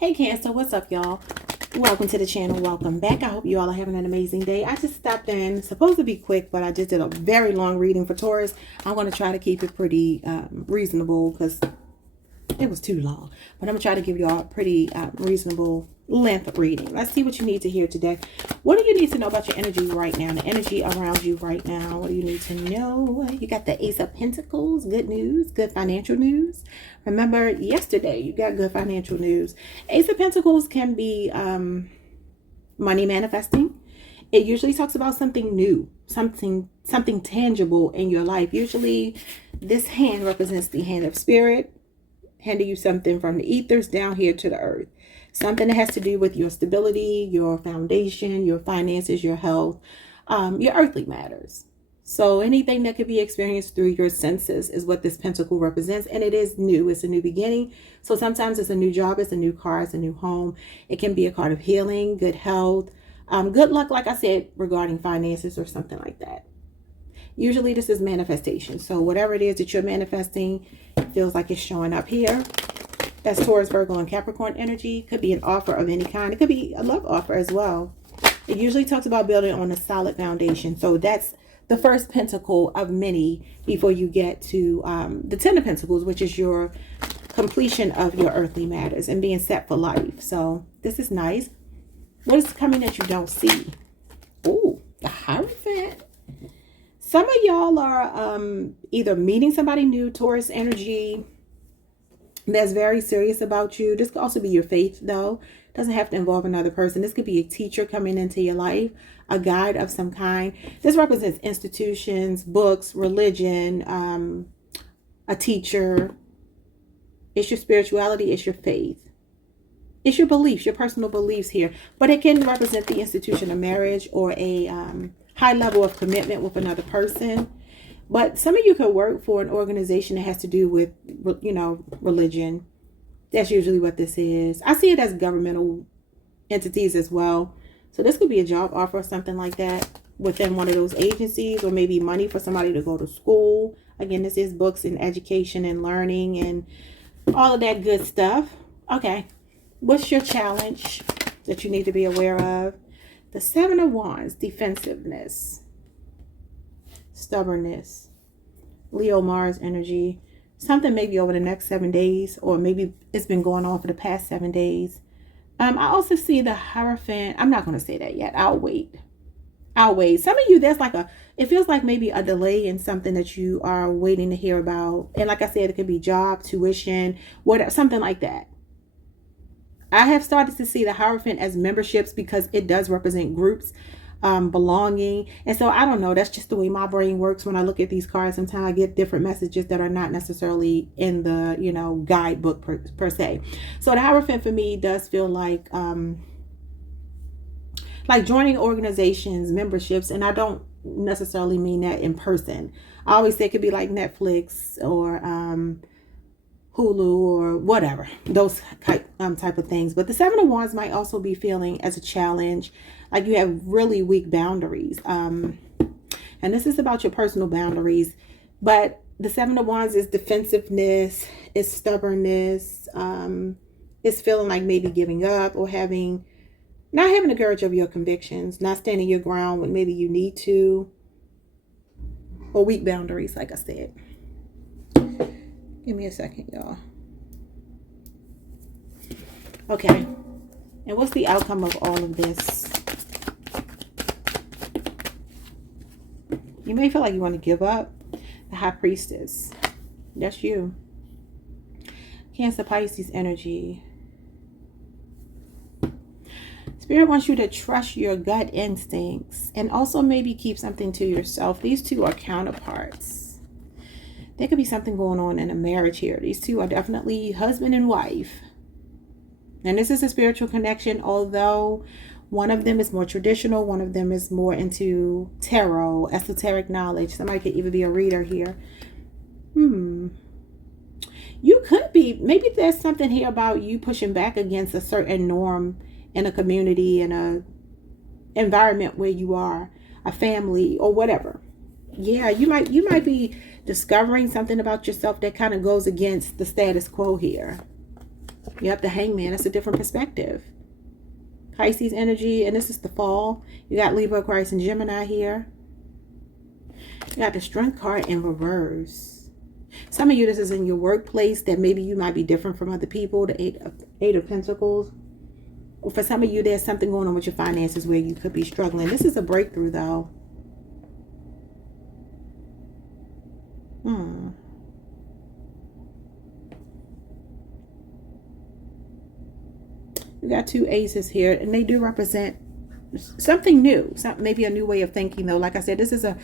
Hey Cancer, what's up y'all? Welcome to the channel. Welcome back. I hope you all are having an amazing day. I just stopped in. Supposed to be quick, but I just did a very long reading for Taurus. I'm going to try to keep it pretty reasonable because it was too long. But I'm going to try to give you all a pretty reasonable length reading. Let's see what you need to hear today. What do you need to know about your energy right now? The energy around you right now. What do you need to know? You got the Ace of Pentacles. Good news. Good financial news. Remember yesterday you got good financial news. Ace of Pentacles can be money manifesting. It usually talks about something new, something tangible in your life. Usually this hand represents the hand of spirit, handing you something from the ethers down here to the earth. Something that has to do with your stability, your foundation, your finances, your health, your earthly matters. So anything that could be experienced through your senses is what this pentacle represents. And it is new. It's a new beginning. So sometimes it's a new job, it's a new car, it's a new home. It can be a card of healing, good health, good luck, like I said, regarding finances or something like that. Usually this is manifestation. So whatever it is that you're manifesting, it feels like it's showing up here. That's Taurus, Virgo, and Capricorn energy. Could be an offer of any kind. It could be a love offer as well. It usually talks about building on a solid foundation. So that's the first pentacle of many before you get to the Ten of Pentacles, which is your completion of your earthly matters and being set for life. So this is nice. What is coming that you don't see? Oh, the Hierophant. Some of y'all are either meeting somebody new, Taurus energy, that's very serious about you. This could also be your faith, though. It doesn't have to involve another person. This could be a teacher coming into your life, a guide of some kind. This represents institutions, books, religion, a teacher. It's your spirituality. It's your faith. It's your beliefs, your personal beliefs here. But it can represent the institution of marriage or a high level of commitment with another person. But some of you could work for an organization that has to do with, you know, religion. That's usually what this is. I see it as governmental entities as well. So this could be a job offer or something like that within one of those agencies, or maybe money for somebody to go to school. Again, this is books and education and learning and all of that good stuff. Okay. What's your challenge that you need to be aware of? The Seven of Wands, defensiveness, stubbornness, Leo, Mars energy. Something maybe over the next 7 days, or maybe it's been going on for the past 7 days. I also see the Hierophant. I'm not going to say that yet. I'll wait. Some of you, there's like it feels like maybe a delay in something that you are waiting to hear about. And like I said, it could be job, tuition, whatever, something like that. I have started to see the Hierophant as memberships because it does represent groups, belonging. And so I don't know, that's just the way my brain works when I look at these cards. Sometimes I get different messages that are not necessarily in the, you know, guidebook per se. So the Hierophant for me does feel like joining organizations, memberships, and I don't necessarily mean that in person. I always say it could be like Netflix or Hulu or whatever, those type of things. But the Seven of Wands might also be feeling as a challenge, like you have really weak boundaries. And this is about your personal boundaries. But the Seven of Wands is defensiveness, is stubbornness, is feeling like maybe giving up or not having the courage of your convictions, not standing your ground when maybe you need to, or weak boundaries, like I said. Give me a second, y'all. Okay. And what's the outcome of all of this? You may feel like you want to give up. The High Priestess. That's you. Cancer, Pisces energy. Spirit wants you to trust your gut instincts and also maybe keep something to yourself. These two are counterparts. There could be something going on in a marriage here. These two are definitely husband and wife. And this is a spiritual connection, although one of them is more traditional. One of them is more into tarot, esoteric knowledge. Somebody could even be a reader here. You could be, maybe there's something here about you pushing back against a certain norm in a community, in a environment where you are, a family or whatever. Yeah, you might be discovering something about yourself that kind of goes against the status quo here. Yep, the Hangman. That's a different perspective. Pisces energy, and this is the fall. You got Libra, Aquarius, and Gemini here. You got the Strength card in reverse. Some of you, this is in your workplace that maybe you might be different from other people. The Eight of Pentacles. Or for some of you, there's something going on with your finances where you could be struggling. This is a breakthrough, though. You got two aces here, and they do represent something new, maybe a new way of thinking, though. Like I said, this is a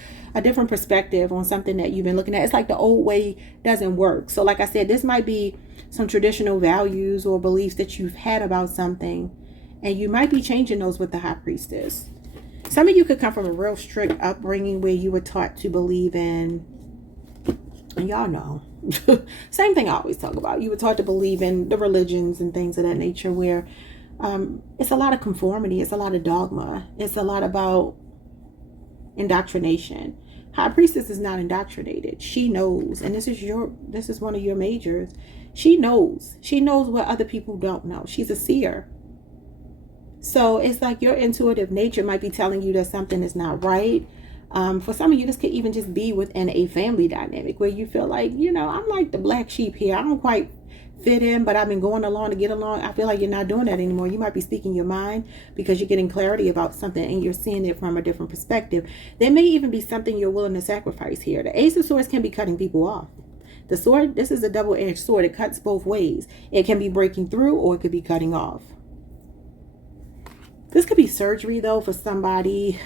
different perspective on something that you've been looking at. It's like the old way doesn't work. So like I said, this might be some traditional values or beliefs that you've had about something, and you might be changing those with the High Priestess. Some of you could come from a real strict upbringing where you were taught to believe in, and y'all know, same thing I always talk about. You were taught to believe in the religions and things of that nature where it's a lot of conformity. It's a lot of dogma. It's a lot about indoctrination. High Priestess is not indoctrinated. She knows, and this is one of your majors. She knows what other people don't know. She's a seer. So it's like your intuitive nature might be telling you that something is not right. For some of you, this could even just be within a family dynamic where you feel like, I'm like the black sheep here. I don't quite fit in, but I've been going along to get along. I feel like you're not doing that anymore. You might be speaking your mind because you're getting clarity about something and you're seeing it from a different perspective. There may even be something you're willing to sacrifice here. The Ace of Swords can be cutting people off. The sword, this is a double-edged sword. It cuts both ways. It can be breaking through or it could be cutting off. This could be surgery, though, for somebody.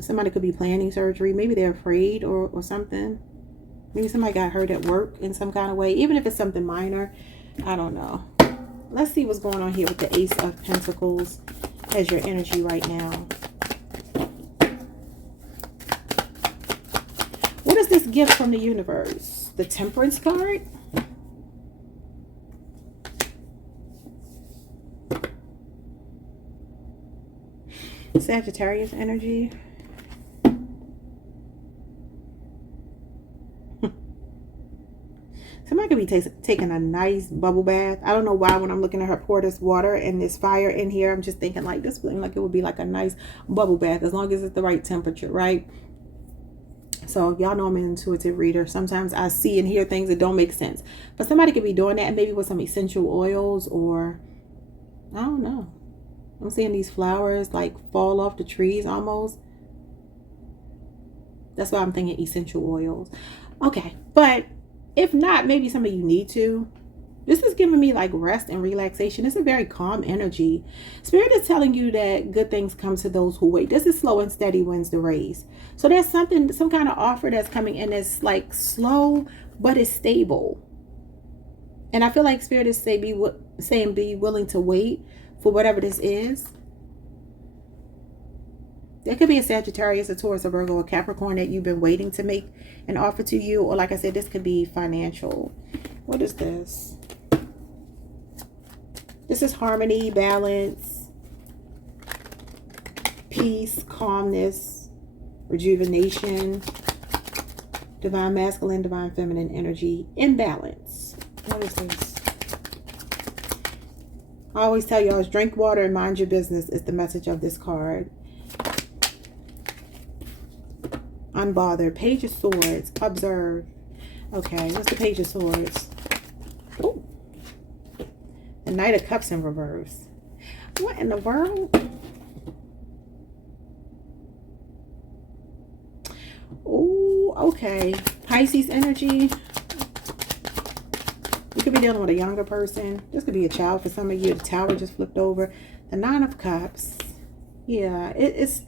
Somebody could be planning surgery. Maybe they're afraid or something. Maybe somebody got hurt at work in some kind of way. Even if it's something minor. I don't know. Let's see what's going on here with the Ace of Pentacles as your energy right now. What is this gift from the universe? The Temperance card? Sagittarius energy. Somebody could be taking a nice bubble bath. I don't know why when I'm looking at her pour this water and this fire in here, I'm just thinking like this feeling like it would be like a nice bubble bath as long as it's the right temperature, right? So y'all know I'm an intuitive reader. Sometimes I see and hear things that don't make sense. But somebody could be doing that maybe with some essential oils or I don't know. I'm seeing these flowers like fall off the trees almost. That's why I'm thinking essential oils. Okay, but if not, maybe some of you need to. This is giving me like rest and relaxation. It's a very calm energy. Spirit is telling you that good things come to those who wait. This is slow and steady wins the race. So there's some kind of offer that's coming in that's like slow, but it's stable. And I feel like Spirit is saying be willing to wait for whatever this is. There could be a Sagittarius, a Taurus, a Virgo, a Capricorn that you've been waiting to make an offer to you. Or like I said, this could be financial. What is this? This is harmony, balance, peace, calmness, rejuvenation, divine masculine, divine feminine energy, imbalance. What is this? I always tell y'all, drink water and mind your business is the message of this card. Unbothered. Page of Swords. Observe. Okay, what's the Page of Swords? Ooh. The Knight of Cups in reverse. What in the world? Oh, okay. Pisces energy. You could be dealing with a younger person. This could be a child for some of you. The Tower just flipped over. The Nine of Cups. Yeah, it's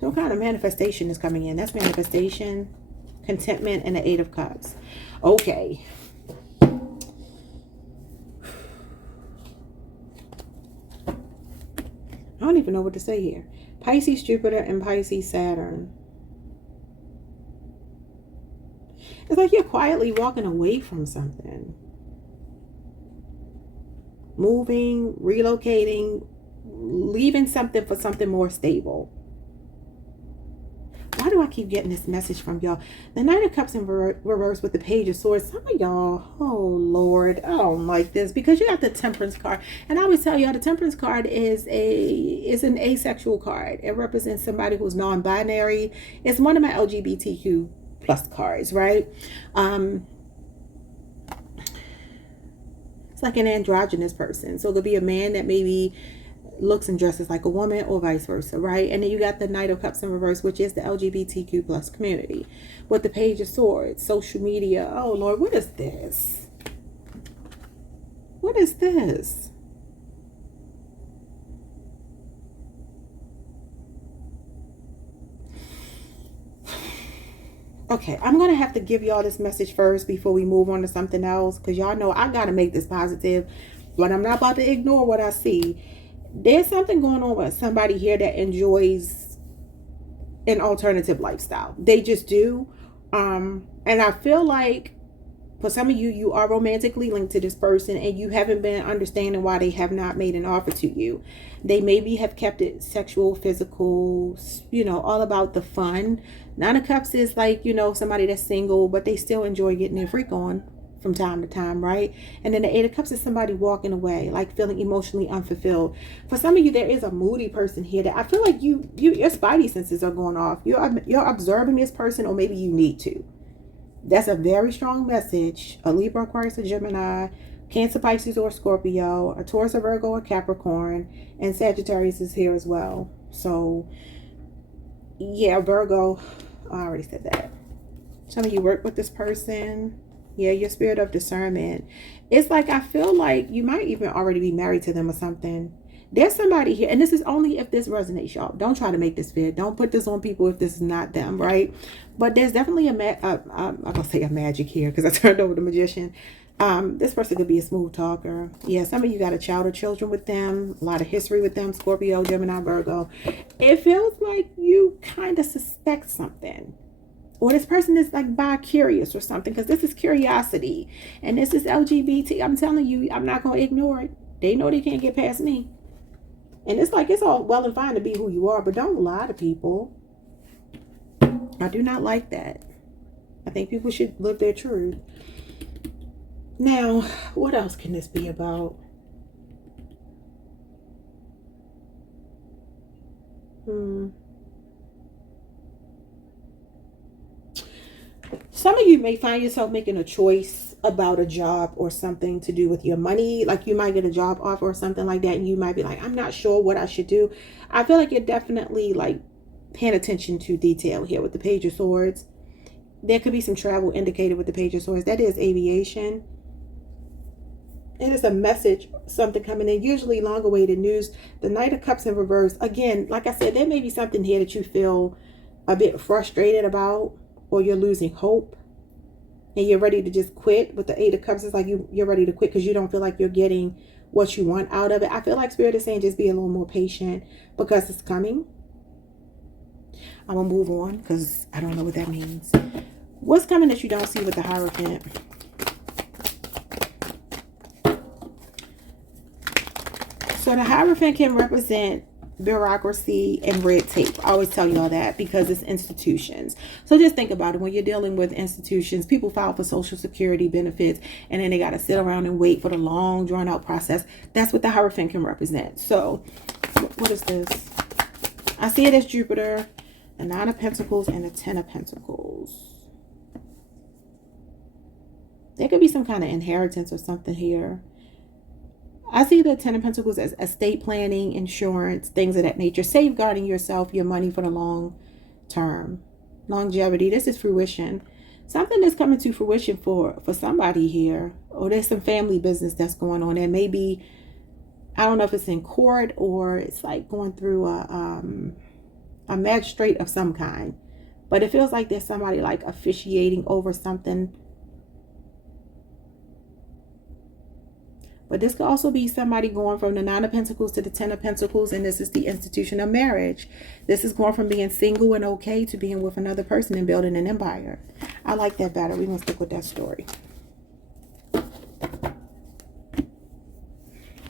some kind of manifestation is coming in. That's manifestation, contentment, and the Eight of Cups. Okay. I don't even know what to say here. Pisces, Jupiter, and Pisces, Saturn. It's like you're quietly walking away from something. Moving, relocating, leaving something for something more stable. Why do I keep getting this message from y'all? The Knight of Cups in reverse with the Page of Swords. Some of y'all, oh Lord, I don't like this, because you got the Temperance card. And I always tell y'all the Temperance card is an asexual card. It represents somebody who's non-binary. It's one of my LGBTQ plus cards, right? It's like an androgynous person. So it could be a man that maybe looks and dresses like a woman, or vice versa, right? And then you got the Knight of Cups in reverse, which is the LGBTQ plus community, with the Page of Swords, social media. Oh Lord, what is this? What is this? Okay, I'm going to have to give y'all this message first before we move on to something else, because y'all know I got to make this positive, but I'm not about to ignore what I see. There's something going on with somebody here that enjoys an alternative lifestyle. They just do. And I feel like for some of you, you are romantically linked to this person, and you haven't been understanding why they have not made an offer to you. They maybe have kept it sexual, physical, you know, all about the fun. Nine of Cups is like, you know, somebody that's single, but they still enjoy getting their freak on from time to time, right? And then the Eight of Cups is somebody walking away, like feeling emotionally unfulfilled. For some of you, there is a moody person here that I feel like your spidey senses are going off. You're observing this person, or maybe you need to. That's a very strong message. A Libra, Aquarius, a Gemini, Cancer, Pisces, or Scorpio, a Taurus, a Virgo, a Capricorn, and Sagittarius is here as well. So yeah, Virgo, I already said that. Some of you work with this person. Yeah, your spirit of discernment. It's like, I feel like you might even already be married to them or something. There's somebody here, and this is only if this resonates, y'all. Don't try to make this fit. Don't put this on people if this is not them, right? But there's definitely I'm gonna say a magic here, because I turned over the Magician. This person could be a smooth talker. Yeah, some of you got a child or children with them, a lot of history with them, Scorpio, Gemini, Virgo. It feels like you kind of suspect something. Or this person is like bi-curious or something, because this is curiosity. And this is LGBT. I'm telling you, I'm not going to ignore it. They know they can't get past me. And it's like, it's all well and fine to be who you are, but don't lie to people. I do not like that. I think people should live their truth. Now, what else can this be about? Some of you may find yourself making a choice about a job or something to do with your money. Like you might get a job offer or something like that, and you might be like, I'm not sure what I should do. I feel like you're definitely like paying attention to detail here with the Page of Swords. There could be some travel indicated with the Page of Swords. That is aviation. It is a message, something coming in, usually long awaited news. The Knight of Cups in reverse. Again, like I said, there may be something here that you feel a bit frustrated about, or you're losing hope and you're ready to just quit. With the Eight of Cups, it's like you're ready to quit because you don't feel like you're getting what you want out of it. I feel like Spirit is saying just be a little more patient, because it's coming. I'm going to move on because I don't know what that means. What's coming that you don't see with the Hierophant? So the Hierophant can represent bureaucracy and red tape. I always tell you all that because it's institutions. So just think about it. When you're dealing with institutions, people file for Social Security benefits, and then they got to sit around and wait for the long drawn out process. That's what the Hierophant can represent. So what is this? I see it as Jupiter, the Nine of Pentacles, and the Ten of Pentacles. There could be some kind of inheritance or something here. I see the Ten of Pentacles as estate planning, insurance, things of that nature, safeguarding yourself, your money for the long term, longevity. This is fruition. Something that's coming to fruition for somebody here. Or there's some family business that's going on. And maybe, I don't know if it's in court or it's like going through a magistrate of some kind. But it feels like there's somebody like officiating over something. But this could also be somebody going from the Nine of Pentacles to the Ten of Pentacles, and this is the institution of marriage. This is going from being single and okay to being with another person and building an empire. I like that better. We're going to stick with that story.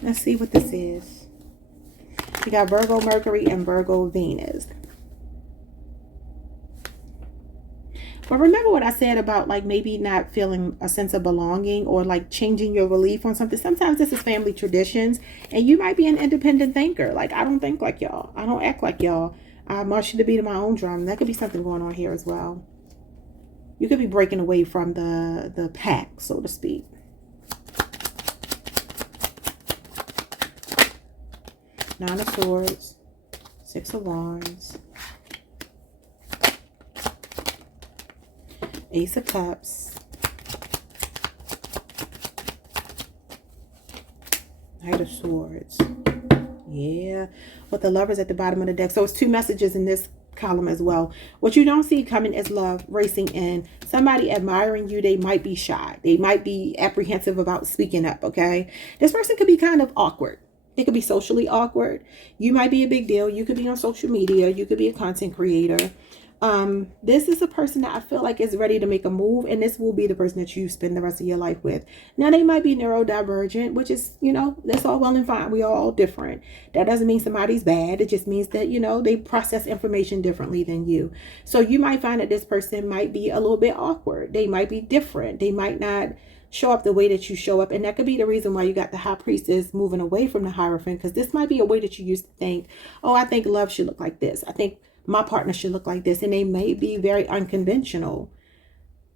Let's see what this is. We got Virgo Mercury and Virgo Venus. But remember what I said about like maybe not feeling a sense of belonging or like changing your belief on something. Sometimes this is family traditions and you might be an independent thinker. Like, I don't think like y'all. I don't act like y'all. I march to the beat of my own drum. That could be something going on here as well. You could be breaking away from the pack, so to speak. Nine of Swords, Six of Wands, Ace of Cups, Knight of Swords. Yeah, with the Lovers at the bottom of the deck. So it's two messages in this column as well. What you don't see coming is love racing in. Somebody admiring you. They might be shy. They might be apprehensive about speaking up, okay? This person could be kind of awkward. It could be socially awkward. You might be a big deal. You could be on social media. You could be a content creator. This is a person that I feel like is ready to make a move, and this will be the person that you spend the rest of your life with. Now, they might be neurodivergent, which is, you know, that's all well and fine. We are all different. That doesn't mean somebody's bad. It just means that, you know, they process information differently than you. So you might find that this person might be a little bit awkward. They might be different. They might not show up the way that you show up, and that could be the reason why you got the High Priestess moving away from the Hierophant, because this might be a way that you used to think, oh, I think love should look like this. I think my partner should look like this, and they may be very unconventional.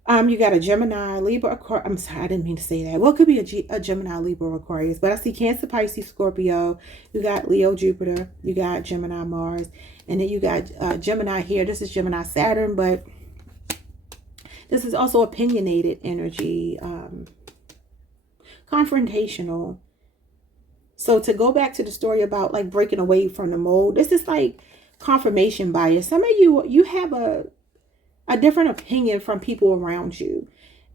You got a Gemini, Libra, Aquarius. I'm sorry, I didn't mean to say that. Well, it could be a Gemini, Libra, Aquarius, but I see Cancer, Pisces, Scorpio. You got Leo, Jupiter. You got Gemini, Mars, and then you got Gemini here. This is Gemini, Saturn, but this is also opinionated energy, confrontational. So to go back to the story about like breaking away from the mold, this is like confirmation bias. Some of you have a different opinion from people around you.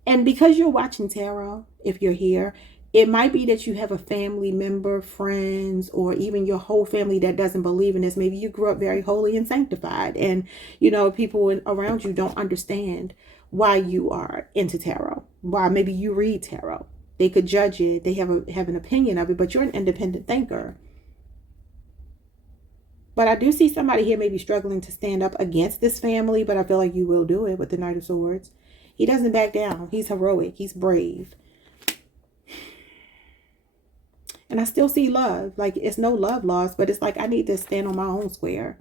And because you're watching tarot, if you're here, it might be that you have a family member, friends, or even your whole family that doesn't believe in this. Maybe you grew up very holy and sanctified, and you know, people around you don't understand why you are into tarot, why maybe you read tarot. They could judge it. They have an opinion of it, but you're an independent thinker. But I do see somebody here maybe struggling to stand up against this family, but I feel like you will do it with the Knight of Swords. He doesn't back down. He's heroic. He's brave. And I still see love. Like, it's no love lost, but it's like I need to stand on my own square.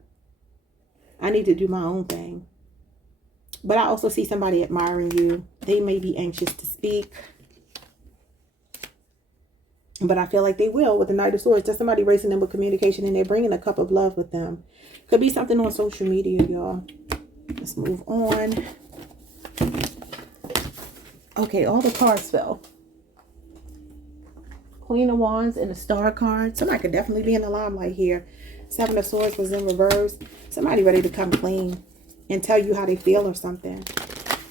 I need to do my own thing. But I also see somebody admiring you. They may be anxious to speak, but I feel like they will with the Knight of Swords. There's somebody racing them with communication, and they're bringing a cup of love with them. Could be something on social media, y'all. Let's move on. Okay, all the cards fell. Queen of Wands and the Star card. Somebody could definitely be in the limelight here. Seven of Swords was in reverse. Somebody ready to come clean and tell you how they feel or something.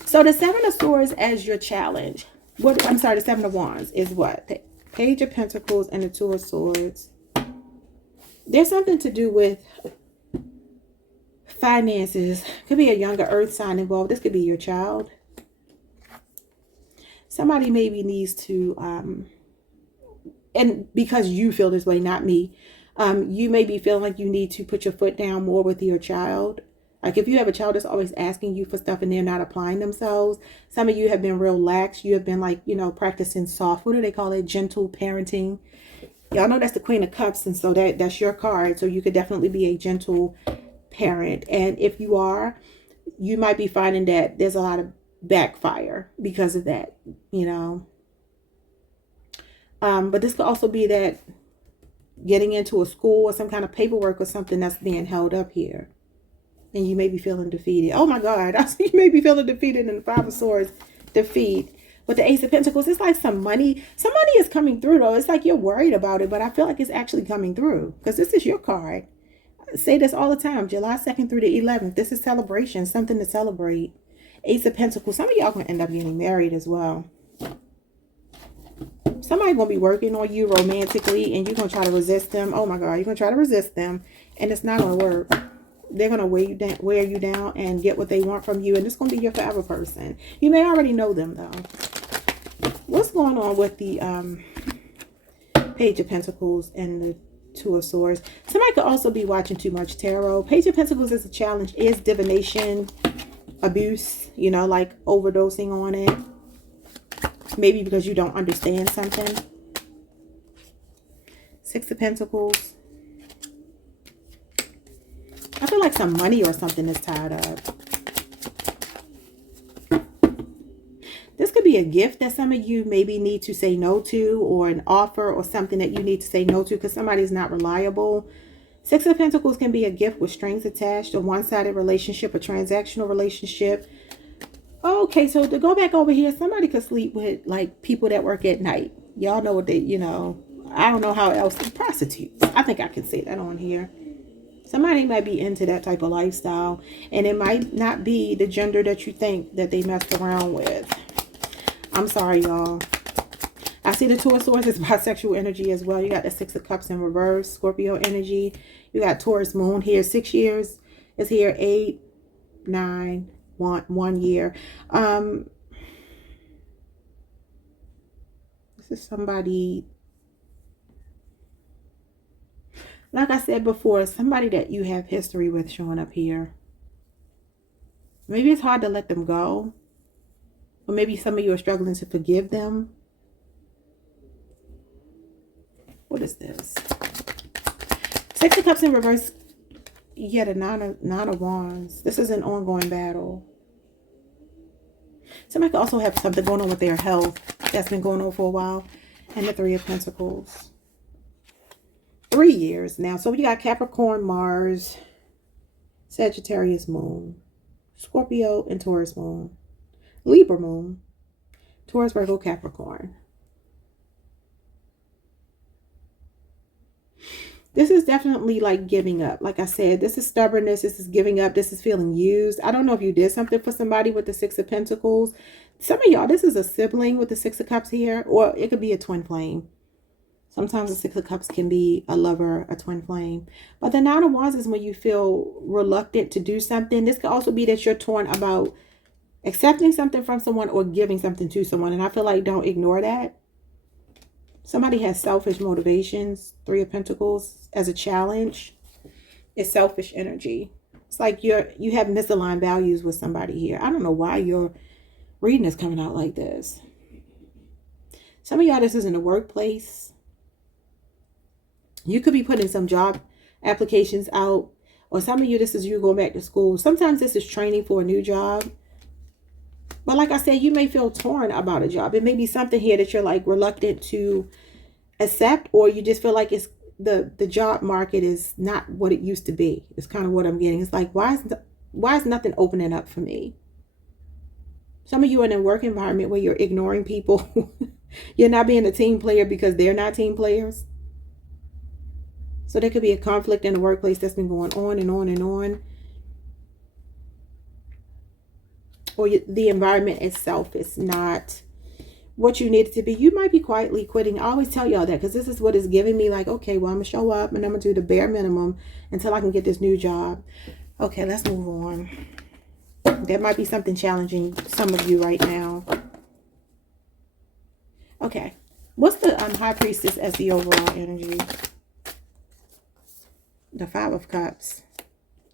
So the Seven of Swords as your challenge. The Seven of Wands is what? The Page of Pentacles and the Two of Swords. There's something to do with finances. Could be a younger earth sign involved. This could be your child. Somebody maybe needs to, and because you feel this way, not me, you may be feeling like you need to put your foot down more with your child. Like if you have a child that's always asking you for stuff and they're not applying themselves, some of you have been real lax. You have been like, you know, practicing soft, what do they call it? Gentle parenting. Y'all know that's the Queen of Cups. And so that's your card. So you could definitely be a gentle parent. And if you are, you might be finding that there's a lot of backfire because of that, you know. But this could also be that getting into a school or some kind of paperwork or something that's being held up here. And you may be feeling defeated. Oh my God. You may be feeling defeated in the Five of Swords. Defeat. With the Ace of Pentacles, it's like some money. Some money is coming through though. It's like you're worried about it, but I feel like it's actually coming through. Because this is your card. I say this all the time. July 2nd through the 11th. This is celebration. Something to celebrate. Ace of Pentacles. Some of y'all going to end up getting married as well. Somebody going to be working on you romantically and you're going to try to resist them. Oh my God. You're going to try to resist them and it's not going to work. They're going to wear you down and get what they want from you. And it's going to be your forever person. You may already know them though. What's going on with the Page of Pentacles and the Two of Swords? Somebody could also be watching too much tarot. Page of Pentacles is a challenge, is divination, abuse, you know, like overdosing on it. Maybe because you don't understand something. Six of Pentacles. I feel like some money or something is tied up. This could be a gift that some of you maybe need to say no to, or an offer or something that you need to say no to because somebody's not reliable. Six of Pentacles can be a gift with strings attached, a one-sided relationship, a transactional relationship. Okay, so to go back over here, somebody could sleep with like people that work at night. Y'all know what they, you know, I don't know how else. Prostitutes. I think I can say that on here. Somebody might be into that type of lifestyle, and it might not be the gender that you think that they messed around with. I'm sorry, y'all. I see the Two of Swords is bisexual energy as well. You got the Six of Cups in reverse, Scorpio energy. You got Taurus moon here. 6 years is here. 8, 9, 1 year. This is somebody, like I said before, somebody that you have history with showing up here. Maybe it's hard to let them go. Or maybe some of you are struggling to forgive them. What is this? Six of Cups in reverse. Yeah, the nine of Wands. This is an ongoing battle. Somebody could also have something going on with their health that's been going on for a while. And the Three of Pentacles. 3 years now. So you got Capricorn, Mars, Sagittarius moon, Scorpio and Taurus moon, Libra moon, Taurus, Virgo, Capricorn. This is definitely like giving up. Like I said, this is stubbornness. This is giving up. This is feeling used. I don't know if you did something for somebody with the Six of Pentacles. Some of y'all, this is a sibling with the Six of Cups here, or it could be a twin flame. Sometimes the Six of Cups can be a lover, a twin flame. But the Nine of Wands is when you feel reluctant to do something. This could also be that you're torn about accepting something from someone or giving something to someone. And I feel like don't ignore that. Somebody has selfish motivations. Three of Pentacles as a challenge. It's selfish energy. It's like you have misaligned values with somebody here. I don't know why your reading is coming out like this. Some of y'all, this is in the workplace. You could be putting some job applications out. Or some of you, this is you going back to school. Sometimes this is training for a new job. But like I said, you may feel torn about a job. It may be something here that you're like reluctant to accept, or you just feel like it's the job market is not what it used to be. It's kind of what I'm getting. It's like, why is nothing opening up for me? Some of you are in a work environment where you're ignoring people. You're not being a team player because they're not team players. So there could be a conflict in the workplace that's been going on and on and on. Or the environment itself is not what you need it to be. You might be quietly quitting. I always tell y'all that because this is what is giving me like, okay, well, I'm going to show up and I'm going to do the bare minimum until I can get this new job. Okay, let's move on. That might be something challenging some of you right now. Okay. What's the High Priestess as the overall energy? The Five of Cups.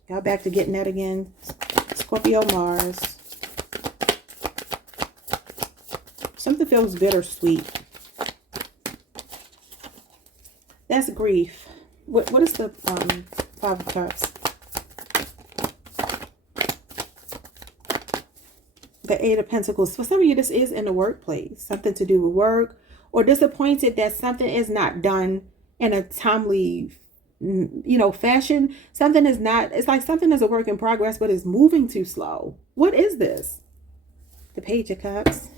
Y'all back to getting that again. Scorpio, Mars. Something feels bittersweet. That's grief. What is the Five of Cups? The Eight of Pentacles. For some of you, this is in the workplace. Something to do with work. Or disappointed that something is not done in a timely, fashion. Something is not, it's like something is a work in progress, but it's moving too slow. What is this? The Page of Cups.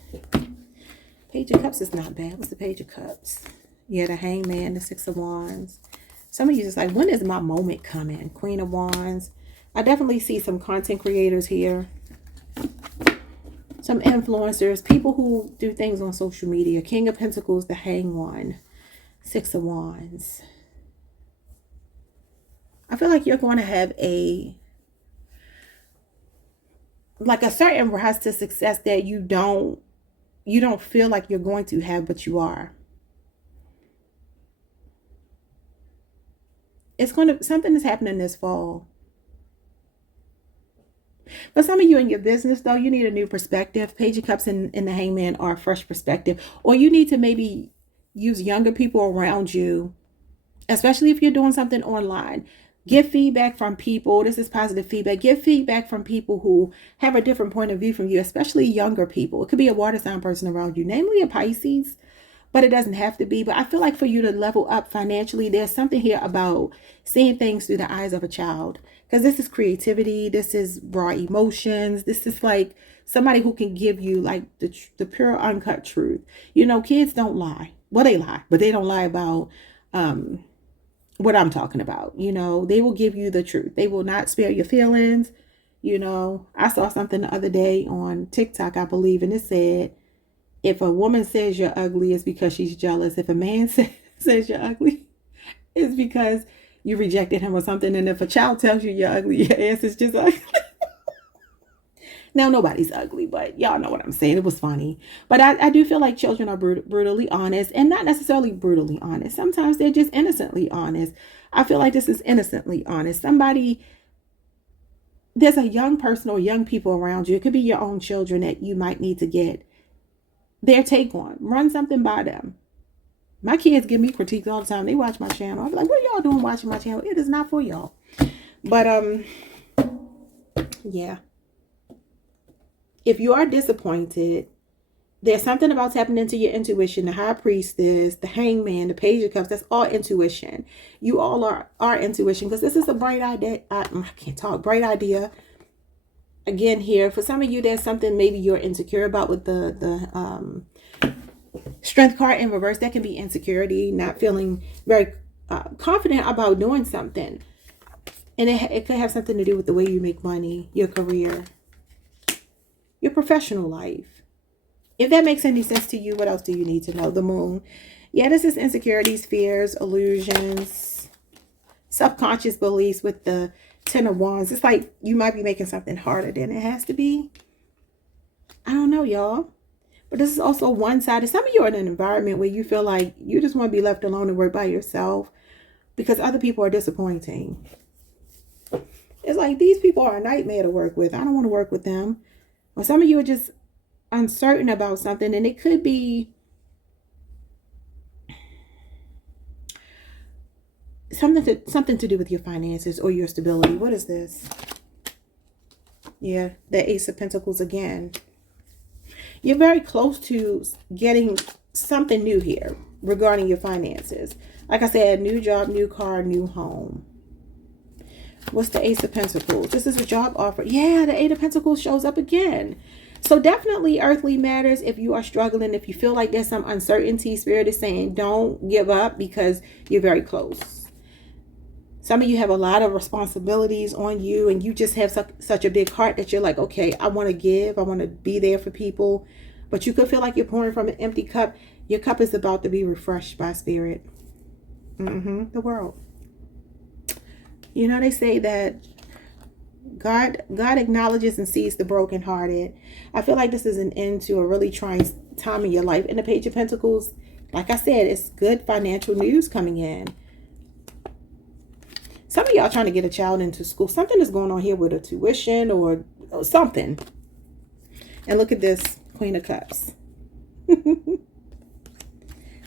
Page of Cups is not bad. What's the Page of Cups? Yeah, the Hangman, the Six of Wands. Some of you just like, when is my moment coming? Queen of Wands. I definitely see some content creators here. Some influencers, people who do things on social media. King of Pentacles, the Hanged One. Six of Wands. I feel like you're going to have a certain rise to success that you don't feel like you're going to have, but you are. Something is happening this fall. For some of you in your business, though, you need a new perspective. Page of Cups and the Hangman are a fresh perspective. Or you need to maybe use younger people around you, especially if you're doing something online. Give feedback from people. This is positive feedback. Give feedback from people who have a different point of view from you, especially younger people. It could be a water sign person around you, namely a Pisces, but it doesn't have to be. But I feel like for you to level up financially, there's something here about seeing things through the eyes of a child. Because this is creativity. This is raw emotions. This is like somebody who can give you like the pure uncut truth. You know, kids don't lie. Well, they lie, but they don't lie about what I'm talking about. You know, they will give you the truth. They will not spare your feelings. You know, I saw something the other day on TikTok, I believe, and it said, if a woman says you're ugly, it's because she's jealous. If a man says you're ugly, it's because you rejected him or something. And if a child tells you you're ugly, your ass is just ugly. Now, nobody's ugly, but y'all know what I'm saying. It was funny. But I do feel like children are brutally honest, and not necessarily brutally honest. Sometimes they're just innocently honest. I feel like this is innocently honest. There's a young person or young people around you. It could be your own children that you might need to get their take on. Run something by them. My kids give me critiques all the time. They watch my channel. I'm like, what are y'all doing watching my channel? It is not for y'all. But yeah. If you are disappointed, there's something about tapping into your intuition. The High Priestess, the Hangman, the Page of Cups, that's all intuition. You all are intuition, because this is a bright idea. I can't talk. Bright idea. Again, here, for some of you, there's something maybe you're insecure about with the Strength card in reverse. That can be insecurity, not feeling very confident about doing something. And it could have something to do with the way you make money, your career, your professional life. If that makes any sense to you, what else do you need to know? The Moon. Yeah, this is insecurities, fears, illusions, subconscious beliefs with the Ten of Wands. It's like you might be making something harder than it has to be. I don't know, y'all. But this is also one-sided. Some of you are in an environment where you feel like you just want to be left alone and work by yourself because other people are disappointing. It's like these people are a nightmare to work with. I don't want to work with them. Or some of you are just uncertain about something, and it could be something to do with your finances or your stability. What is this? Yeah, the Ace of Pentacles again. You're very close to getting something new here regarding your finances. Like I said, new job, new car, new home. What's the Ace of Pentacles? This is a job offer. Yeah, the Eight of Pentacles shows up again. So definitely earthly matters. If you are struggling, if you feel like there's some uncertainty, Spirit is saying don't give up because you're very close. Some of you have a lot of responsibilities on you, and you just have such a big heart that you're like, okay, I want to give. I want to be there for people. But you could feel like you're pouring from an empty cup. Your cup is about to be refreshed by Spirit. The World. You know, they say that God acknowledges and sees the brokenhearted. I feel like this is an end to a really trying time in your life. In the Page of Pentacles, like I said, it's good financial news coming in. Some of y'all trying to get a child into school. Something is going on here with a tuition or something. And look at this, Queen of Cups.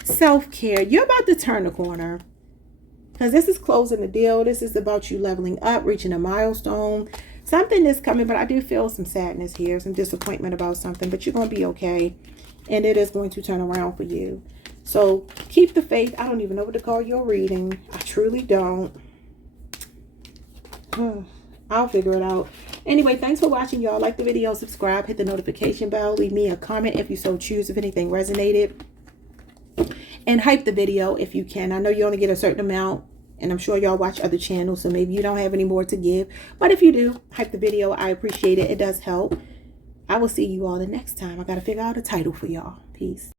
Self-care. You're about to turn the corner. Because this is closing the deal. This is about you leveling up, reaching a milestone. Something is coming, but I do feel some sadness here, some disappointment about something. But you're going to be okay. And it is going to turn around for you. So keep the faith. I don't even know what to call your reading. I truly don't. I'll figure it out. Anyway, thanks for watching, y'all. Like the video, subscribe, hit the notification bell. Leave me a comment if you so choose, if anything resonated. And hype the video if you can. I know you only get a certain amount, and I'm sure y'all watch other channels, so maybe you don't have any more to give. But if you do, hype the video. I appreciate it. It does help. I will see you all the next time. I got to figure out a title for y'all. Peace.